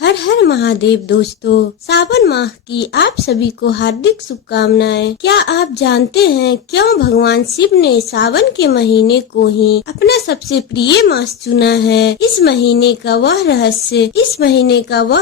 हर हर महादेव दोस्तों, सावन माह की आप सभी को हार्दिक शुभकामनाएं। क्या आप जानते हैं क्यों भगवान शिव ने सावन के महीने को ही अपना सबसे प्रिय मास चुना है? इस महीने का वह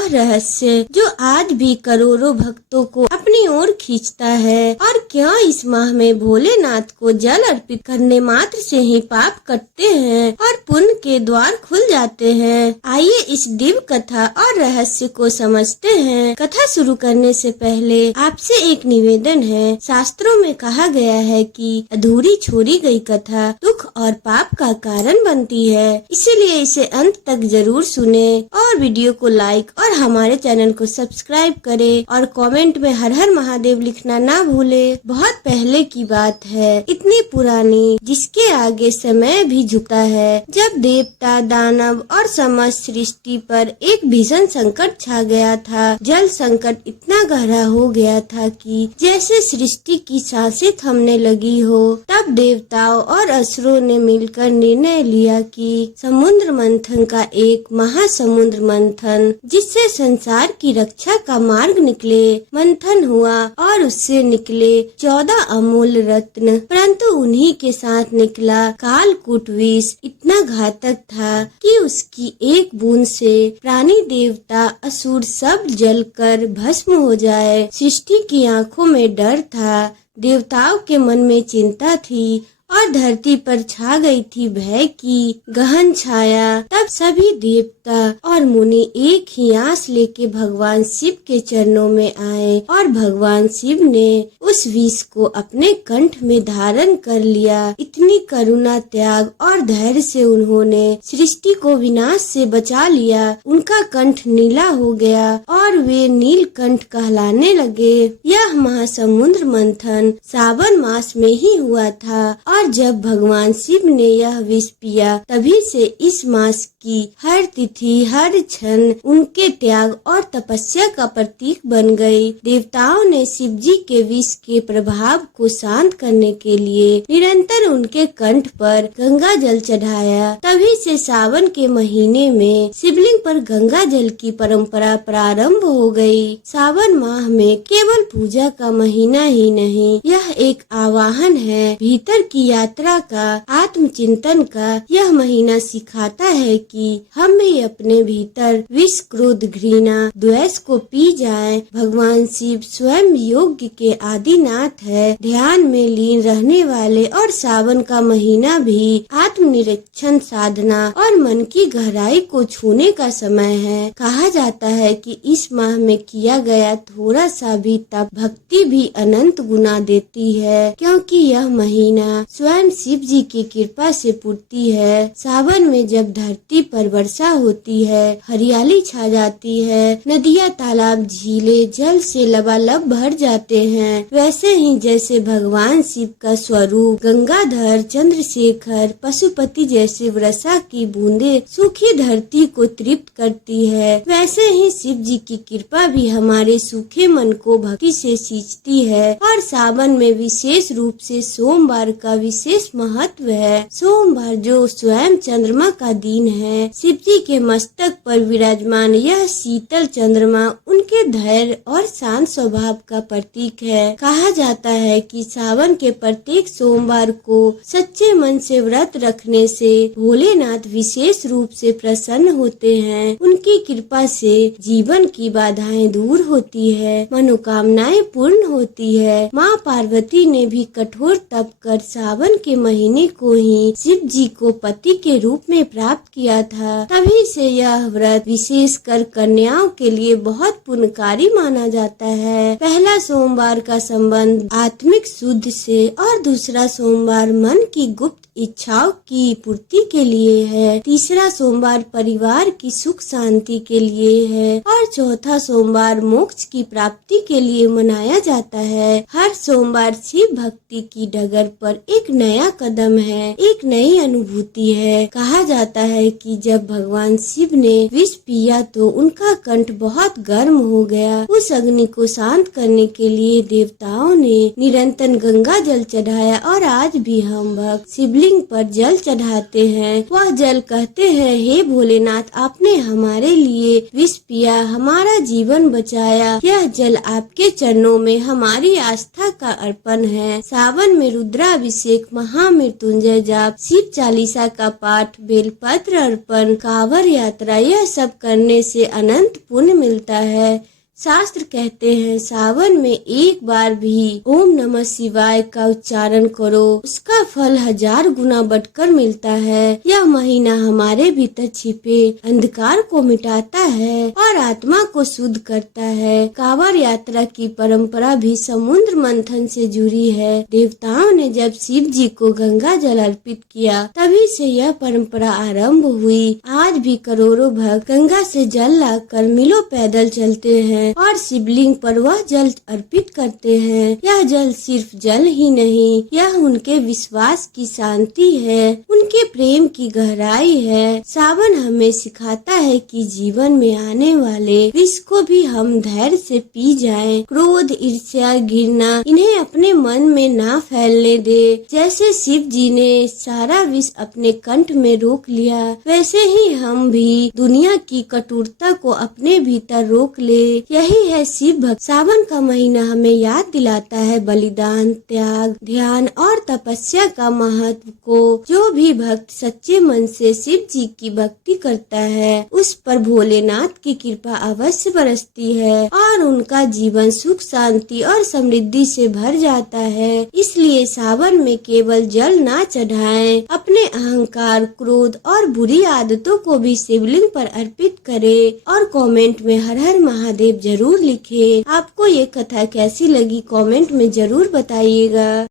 रहस्य जो आज भी करोड़ों भक्तों को अपनी ओर खींचता है। और क्यों इस माह में भोलेनाथ को जल अर्पित करने मात्र से ही पाप कटते हैं और पुण्य के द्वार खुल जाते हैं। आइए इस दिव्य कथा और रहस्य को समझते हैं। कथा शुरू करने से पहले आपसे एक निवेदन है। शास्त्रों में कहा गया है कि अधूरी छोड़ी गई कथा दुख और पाप का कारण बनती है, इसीलिए इसे अंत तक जरूर सुने और वीडियो को लाइक और हमारे चैनल को सब्सक्राइब करें और कमेंट में हर हर महादेव लिखना ना भूले। बहुत पहले की बात है, इतनी पुरानी जिसके आगे समय भी झुकता है, जब देवता दानव और समस्त सृष्टि पर एक भीषण संकट छा गया था। जल संकट इतना गहरा हो गया था कि जैसे सृष्टि की सांसें थमने लगी हो। तब देवताओं और असुरों ने मिलकर निर्णय लिया कि समुद्र मंथन का एक महासमुद्र मंथन, जिससे संसार की रक्षा का मार्ग निकले। मंथन हुआ और उससे निकले 14 अमूल्य रत्न, परंतु उन्हीं के साथ निकला कालकूट विष इतना घातक था कि उसकी एक बूंद से प्राणी देवता असुर सब जलकर भस्म हो जाए। सृष्टि की आंखों में डर था, देवताओं के मन में चिंता थी और धरती पर छा गई थी भय की गहन छाया। तब सभी देवता और मुनि एक ही आस लेके भगवान शिव के चरणों में आए और भगवान शिव ने उस विष को अपने कंठ में धारण कर लिया। इतनी करुणा त्याग और धैर्य से उन्होंने सृष्टि को विनाश से बचा लिया। उनका कंठ नीला हो गया और वे नीलकंठ कहलाने लगे। यह महासमुद्र मंथन सावन मास में ही हुआ था और जब भगवान शिव ने यह विष पिया, तभी से इस मास की हर तिथि हर क्षण उनके त्याग और तपस्या का प्रतीक बन गई। देवताओं ने शिव जी के विष के प्रभाव को शांत करने के लिए निरंतर उनके कंठ पर गंगा जल चढ़ाया। तभी से सावन के महीने में शिवलिंग पर गंगा जल की परंपरा प्रारंभ हो गई। सावन माह में केवल पूजा का महीना ही नहीं, यह एक आवाहन है भीतर की यात्रा का, आत्मचिंतन का। यह महीना सिखाता है कि हम भी अपने भीतर विष क्रोध घृणा द्वेष को पी जाएं। भगवान शिव स्वयं योग्य के आदिनाथ है, ध्यान में लीन रहने वाले। और सावन का महीना भी आत्मनिरीक्षण साधना और मन की गहराई को छूने का समय है। कहा जाता है कि इस माह में किया गया थोड़ा सा भी तप भक्ति भी अनंत गुना देती है, क्योंकि यह महीना स्वयं शिव जी की कृपा से पूर्ति है। सावन में जब धरती पर वर्षा होती है, हरियाली छा जाती है, नदियाँ तालाब झीलें जल से लबालब भर जाते हैं, वैसे ही जैसे भगवान शिव का स्वरूप गंगाधर चंद्रशेखर पशुपति जैसे वर्षा की बूंदे सूखी धरती को तृप्त करती है, वैसे ही शिव जी की कृपा भी हमारे सूखे मन को भक्ति से सींचती है। और सावन में विशेष रूप से सोमवार का विशेष महत्व है। सोमवार जो स्वयं चंद्रमा का दिन है, शिव जी के मस्तक पर विराजमान यह शीतल चंद्रमा उनके धैर्य और शांत स्वभाव का प्रतीक है। कहा जाता है कि सावन के प्रत्येक सोमवार को सच्चे मन से व्रत रखने से भोलेनाथ विशेष रूप से प्रसन्न होते हैं। उनकी कृपा से जीवन की बाधाएं दूर होती है, मनोकामनाएं पूर्ण होती है। माँ पार्वती ने भी कठोर तप कर सावन के महीने को ही शिव जी को पति के रूप में प्राप्त किया था। तभी से यह व्रत विशेषकर कन्याओं के लिए बहुत पुण्यकारी माना जाता है। पहला सोमवार का संबंध आत्मिक शुद्ध से और दूसरा सोमवार मन की गुप्त इच्छाओं की पूर्ति के लिए है। तीसरा सोमवार परिवार की सुख शांति के लिए है और चौथा सोमवार मोक्ष की प्राप्ति के लिए मनाया जाता है। हर सोमवार शिव भक्ति की डगर पर एक नया कदम है, एक नई अनुभूति है। कहा जाता है कि जब भगवान शिव ने विष पिया तो उनका कंठ बहुत गर्म हो गया। उस अग्नि को शांत करने के लिए देवताओं ने निरंतर गंगा जल चढ़ाया और आज भी हम भक्त शिवलिंग शिवलिंग पर जल चढ़ाते हैं। वह जल कहते हैं, हे भोलेनाथ, आपने हमारे लिए विष पिया, हमारा जीवन बचाया। यह जल आपके चरणों में हमारी आस्था का अर्पण है। सावन में रुद्राभिषेक, महामृत्युंजय जाप, शिव चालीसा का पाठ, बेलपत्र अर्पण, कांवड़ यात्रा, यह सब करने से अनंत पुण्य मिलता है। शास्त्र कहते हैं, सावन में एक बार भी ओम नमः शिवाय का उच्चारण करो, उसका फल 1000 गुना बढ़कर मिलता है। यह महीना हमारे भीतर छिपे अंधकार को मिटाता है और आत्मा को शुद्ध करता है। कांवड़ यात्रा की परंपरा भी समुद्र मंथन से जुड़ी है। देवताओं ने जब शिव जी को गंगा जल अर्पित किया, तभी से यह परंपरा आरंभ हुई। आज भी करोड़ों भक्त गंगा से जल लाकर मीलों पैदल चलते हैं और शिवलिंग पर वह जल अर्पित करते हैं। यह जल सिर्फ जल ही नहीं, यह उनके विश्वास की शांति है, उनके प्रेम की गहराई है। सावन हमें सिखाता है कि जीवन में आने वाले विष को भी हम धैर्य से पी जाएं। क्रोध, ईर्ष्या, घृणा, इन्हें अपने मन में ना फैलने दे। जैसे शिव जी ने सारा विष अपने कंठ में रोक लिया, वैसे ही हम भी दुनिया की कटुरता को अपने भीतर रोक ले। यही है शिव भक्त। सावन का महीना हमें याद दिलाता है बलिदान, त्याग, ध्यान और तपस्या का महत्व को। जो भी भक्त सच्चे मन से शिव जी की भक्ति करता है, उस पर भोलेनाथ की कृपा अवश्य बरसती है और उनका जीवन सुख, शांति और समृद्धि से भर जाता है। इसलिए सावन में केवल जल ना चढ़ाएं, अपने अहंकार, क्रोध और बुरी आदतों को भी शिवलिंग पर अर्पित करें और कमेंट में हर हर महादेव जरूर लिखें। आपको ये कथा कैसी लगी कमेंट में जरूर बताइएगा।